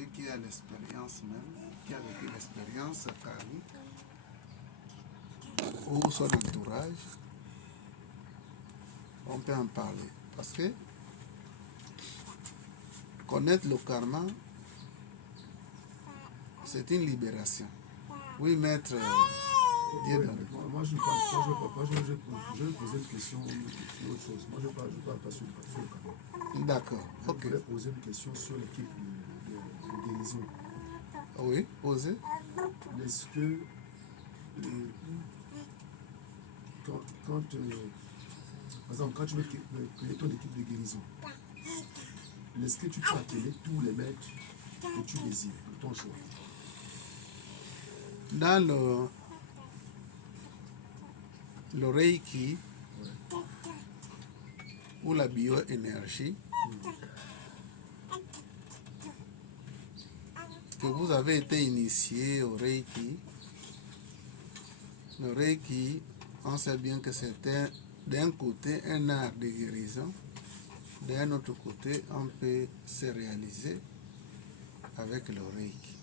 celui qui a l'expérience même, qui a vécu l'expérience karmique, ou son entourage, on peut en parler. Parce que connaître le karma, c'est une libération. Oui, maître. Moi, je vais poser une question sur autre chose. Moi, je ne parle pas sur le karma. D'accord, ok. Je vais poser une question sur l'équipe de guérison. Oui, posez. Est-ce que par exemple, quand tu veux créer ton équipe de guérison, est-ce que tu peux appeler tous les maîtres que tu désires, de ton choix? Dans le Reiki, ou la bioénergie, que vous avez été initié au Reiki, le Reiki, on sait bien que c'était d'un côté un art de guérison, d'un autre côté on peut se réaliser avec le Reiki.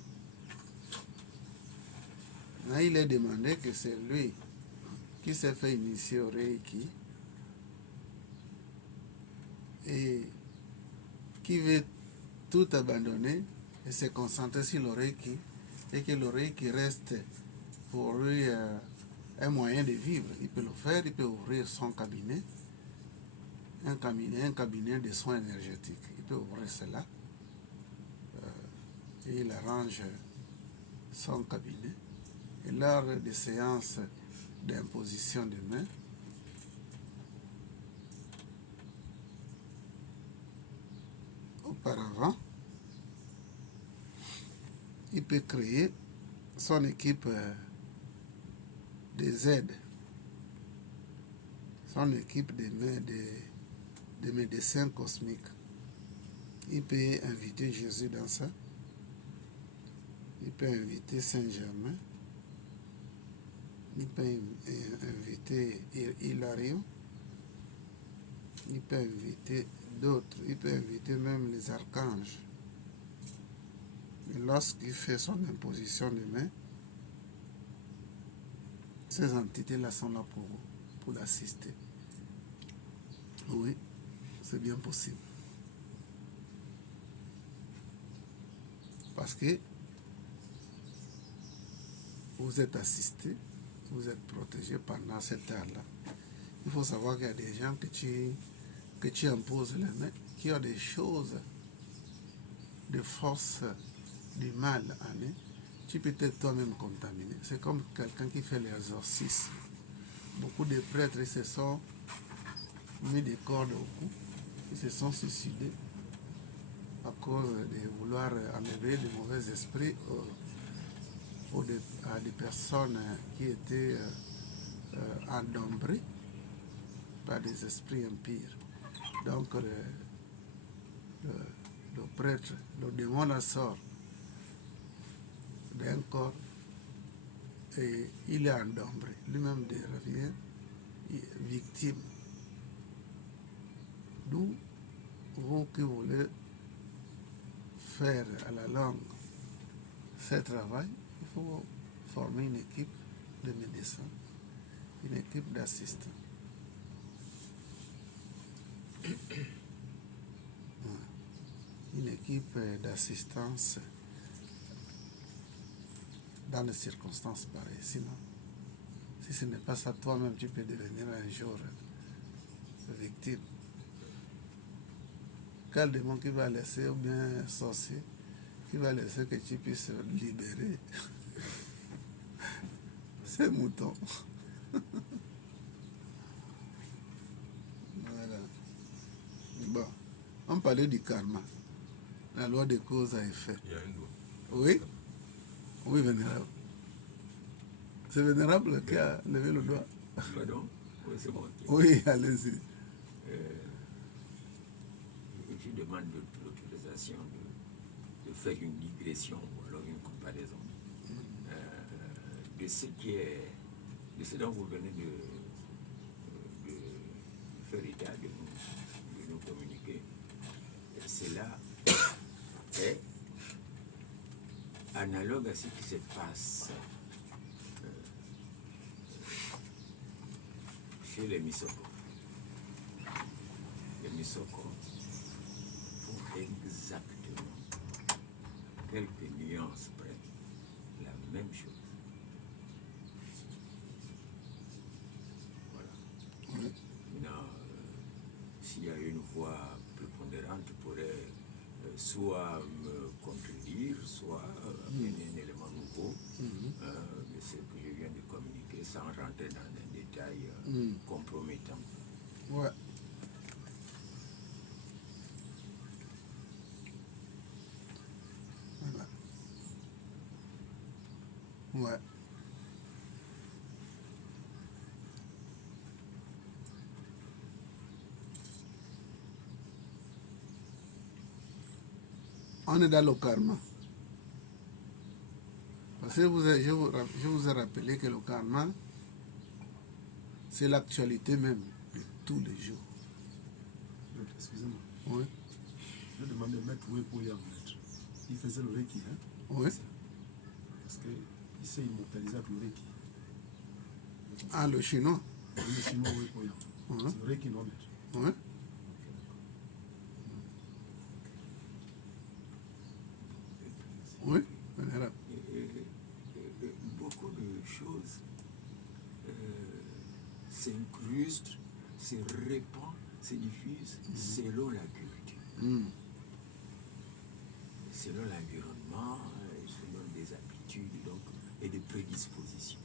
Là, il est demandé que c'est lui qui s'est fait initier au Reiki et qui veut tout abandonner et se concentrer sur le Reiki, et que le Reiki reste pour lui un moyen de vivre. Il peut le faire, il peut ouvrir son cabinet, un cabinet de soins énergétiques. Il peut ouvrir cela et il arrange son cabinet. Et lors des séances d'imposition de main, auparavant, il peut créer son équipe des aides, son équipe de médecins cosmiques. Il peut inviter Jésus dans ça. Il peut inviter Saint-Germain. Il peut inviter Hilarion. Il peut inviter d'autres. Il peut inviter même les archanges. Et lorsqu'il fait son imposition de main, ces entités-là sont là pour l'assister. Oui, c'est bien possible. Parce que vous êtes assisté, vous êtes protégé pendant cette heure-là. Il faut savoir qu'il y a des gens que tu imposes les mains, qui ont des choses de force du mal en eux. Tu peux être toi-même contaminé. C'est comme quelqu'un qui fait l'exorcisme. Beaucoup de prêtres se sont mis des cordes au cou, ils se sont suicidés à cause de vouloir enlever de mauvais esprits à des personnes qui étaient endombrées par des esprits impurs. Donc le prêtre, le démon sort d'un corps et il est endombré. Lui-même devient victime. D'où vous qui voulez faire à la longue ce travail, il faut former une équipe de médecins, une équipe d'assistants. Une équipe d'assistance dans des circonstances pareilles. Sinon, si ce n'est pas ça, toi-même, tu peux devenir un jour victime. Quel démon qui va laisser, ou bien un sorcier, qui va laisser que tu puisses libérer ces moutons. Voilà. Bon, on parlait du karma, la loi de cause à effet. Il y a une loi. Oui? Oui, vénérable. C'est vénérable qui a levé le doigt. Pardon? Oui, c'est bon. Oui, allez-y. Je demande l'autorisation de faire une digression ou alors une comparaison de ce dont vous venez de faire état, de nous communiquer. Et cela est analogue à ce qui se passe chez les Misoko. Les Misoko font exactement quelques nuances près la même chose. Voilà. Ouais. Maintenant, s'il y a une voix prépondérante pourrait soit me contredire, soit amener un élément nouveau de ce que je viens de communiquer sans rentrer dans un détail compromettant. Ouais. Voilà. Ouais. On est dans le karma. Parce que je vous ai rappelé que le karma, c'est l'actualité même de tous les jours. Excusez-moi. Oui. Je demandais maître Wepoya, maître. Il faisait le Reiki, hein? Oui. Parce qu'il s'est immortalisé avec le Reiki. Ah, le chinois. Le chinois Wepoya. Oui. C'est le Reiki, non, maître? Oui. Oui. Vénérable. Beaucoup de choses s'incrustent, se répandent, se diffusent selon la culture, selon l'environnement, selon des habitudes donc, et des prédispositions.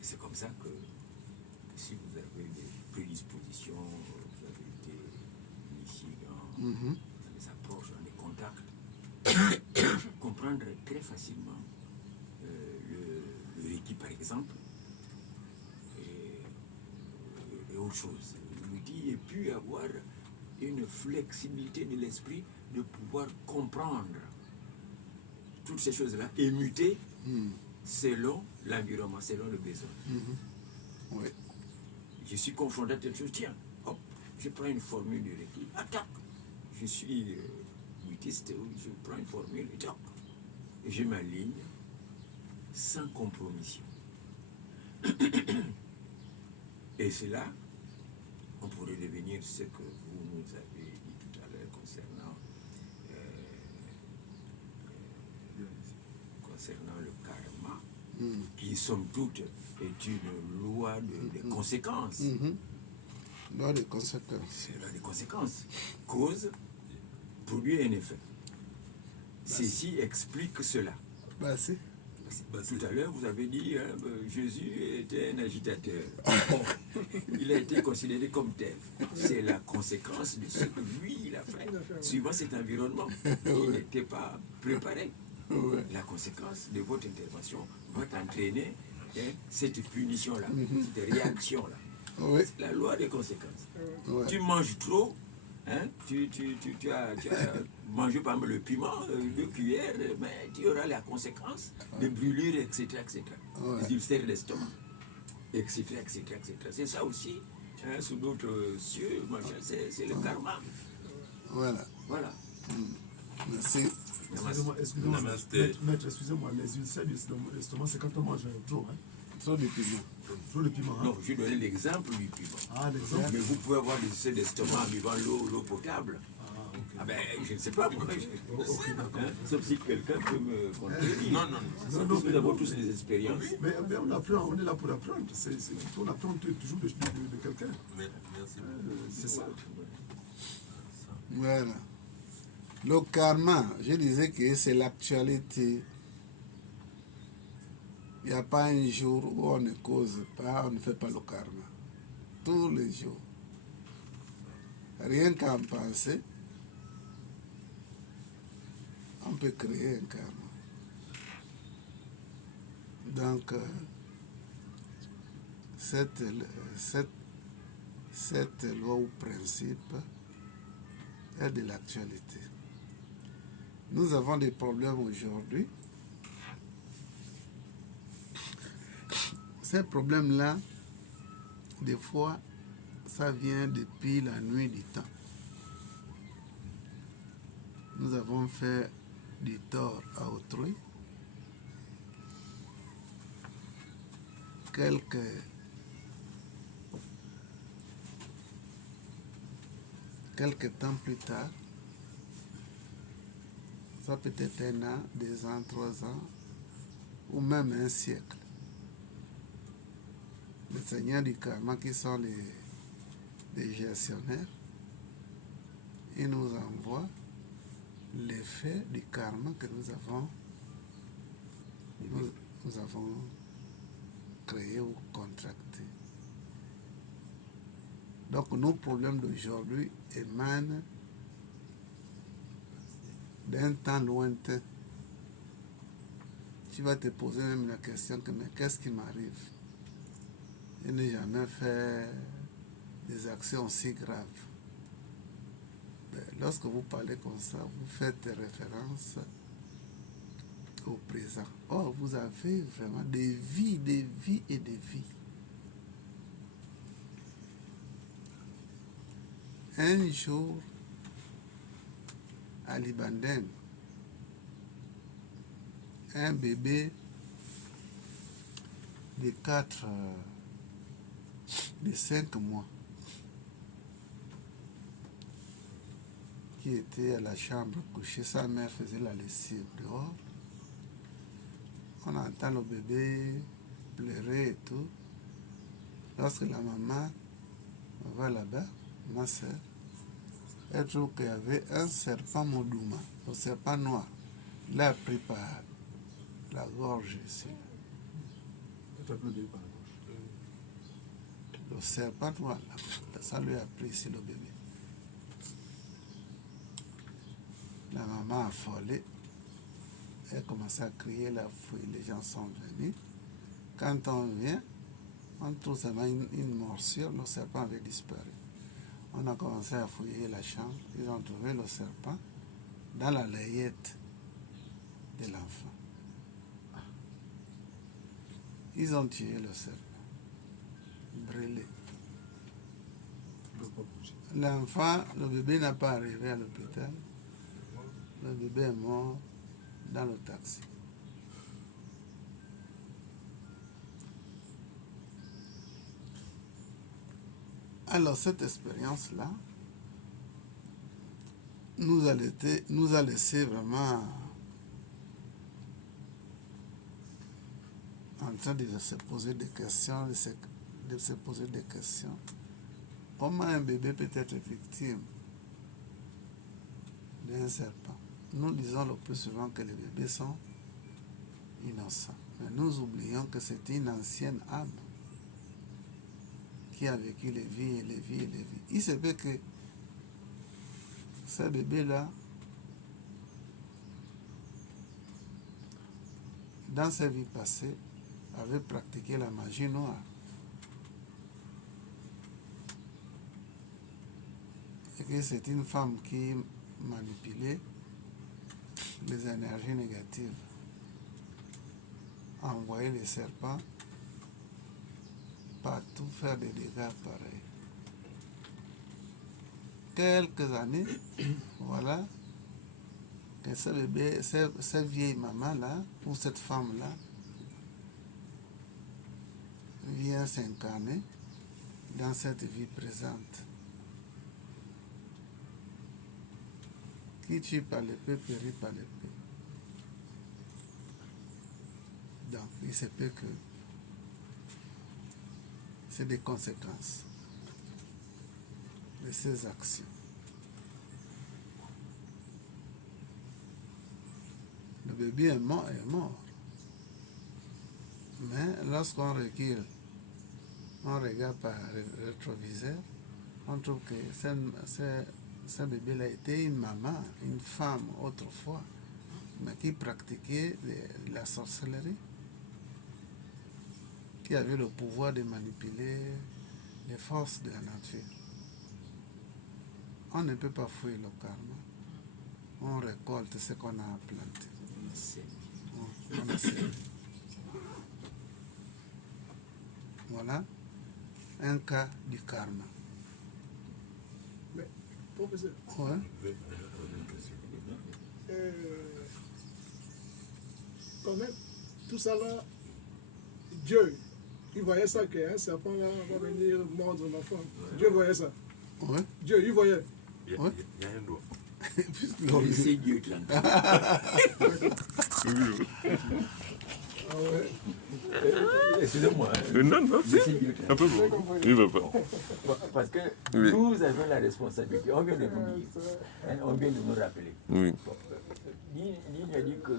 C'est comme ça que si vous avez des prédispositions, vous avez été initié dans des approches, dans des contacts, comprendre très facilement le Reiki par exemple et autre chose. L'outil et puis avoir une flexibilité de l'esprit de pouvoir comprendre toutes ces choses-là et muter selon l'environnement, selon le besoin. Oui. Je suis confronté à telle chose, tiens, hop, je prends une formule de Reiki, attaque. Je suis buddhiste, je prends une formule, attaque. Et je m'aligne sans compromission. Et c'est là, on pourrait devenir ce que vous nous avez dit tout à l'heure concernant le karma, qui somme toute est une loi de conséquences. Loi de conséquences. C'est loi de conséquences. Cause, produit un effet. Ceci explique cela. Bah, si. Tout à l'heure, vous avez dit Jésus était un agitateur. Bon, il a été considéré comme tel. C'est la conséquence de ce que lui, il a fait, suivant cet environnement. Il n'était pas préparé. La conséquence de votre intervention va t'entraîner cette punition-là, cette réaction-là. Oui. C'est la loi des conséquences. Ouais. Tu manges trop, tu as mangé par exemple le piment, 2 cuillères, mais tu auras la conséquence de brûlures, etc. Des ulcères d'estomac, etc. C'est ça aussi, sous d'autres cieux, c'est le karma. Voilà. Voilà. Merci. Excusez-moi, maître, excusez-moi, les ulcères d'estomac, c'est quand on mange trop, hein? Trop de piment. Trop de piment, hein? Non, je donnais l'exemple du piment. Ah, l'exemple. Mais vous pouvez avoir des ulcères d'estomac en buvant l'eau potable. Ah, ok. Ah ben, je ne sais pas, moi. Ok, d'accord. Sauf si quelqu'un peut me contredire. Non, nous avons tous des expériences. Mais on apprend, on est là pour apprendre. On apprend toujours de quelqu'un. Merci. C'est ça. Voilà. Le karma, je disais que c'est l'actualité. Il n'y a pas un jour où on ne cause pas, on ne fait pas le karma. Tous les jours. Rien qu'à en penser, on peut créer un karma. Donc, cette loi ou principe est de l'actualité. Nous avons des problèmes aujourd'hui. Ces problèmes-là, des fois, ça vient depuis la nuit du temps. nous avons fait du tort à autrui, quelques temps plus tard, ça peut être 1 an, 2 ans, 3 ans, ou même un siècle. Les seigneurs du karma qui sont les gestionnaires, ils nous envoient l'effet du karma que nous avons créé ou contracté. Donc nos problèmes d'aujourd'hui émanent d'un temps lointain. Tu vas te poser même la question que mais qu'est-ce qui m'arrive? Je n'ai jamais fait des actions si graves. Mais lorsque vous parlez comme ça, vous faites référence au présent. Oh, vous avez vraiment des vies et des vies. Un jour, à Libanden, un bébé de 5 mois qui était à la chambre couchée, sa mère faisait la lessive dehors. On entend le bébé pleurer et tout. Lorsque la maman va là-bas, ma soeur, elle trouve qu'il y avait un serpent Modouma, le serpent noir. Il l'a pris par la gorge ici. Le serpent noir, ça lui a pris ici le bébé. La maman a affolée. Elle commençait à crier, la fouille. Les gens sont venus. Quand on vient, on trouve seulement une morsure. Le serpent avait disparu. On a commencé à fouiller la chambre. Ils ont trouvé le serpent dans la layette de l'enfant. Ils ont tué le serpent, brûlé. L'enfant, le bébé n'a pas arrivé à l'hôpital. Le bébé est mort dans le taxi. Alors cette expérience-là nous a laissé vraiment en train de se poser des questions, Comment un bébé peut être victime d'un serpent? Nous disons le plus souvent que les bébés sont innocents. Mais nous oublions que c'est une ancienne âme qui a vécu les vies et les vies et les vies. Il se peut que ce bébé-là, dans sa vie passée, avait pratiqué la magie noire. Et que c'est une femme qui manipulait les énergies négatives, envoyait les serpents partout faire des dégâts pareils. Quelques années, voilà, que ce bébé, cette vieille maman-là, ou cette femme-là, vient s'incarner dans cette vie présente. Qui tue par l'épée périt par l'épée. Donc, il se peut que c'est des conséquences de ces actions. Le bébé est mort. Mais lorsqu'on recule, on regarde par le rétroviseur, on trouve que ce bébé-là était une maman, une femme autrefois, mais qui pratiquait la sorcellerie, qui avait le pouvoir de manipuler les forces de la nature. On ne peut pas fouiller le karma. On récolte ce qu'on a planté. On a semé. Voilà un cas du karma. Mais, professeur, Ouais. quand même, tout ça là, Dieu, il voyait ça qu'un serpent là va venir mordre l'enfant. Dieu voyait ça. Ouais. Dieu, il voyait. Il y a, Ouais. il y a un doigt. Non, Et c'est Dieu qui l'entend. Ah ouais. Excusez-moi. Non, non, Mais c'est Dieu qui un l'entend. peu bon. Il va pas. Parce que Oui. nous avons la responsabilité. On vient de vous dire. On vient de nous rappeler. Oui. Il a dit que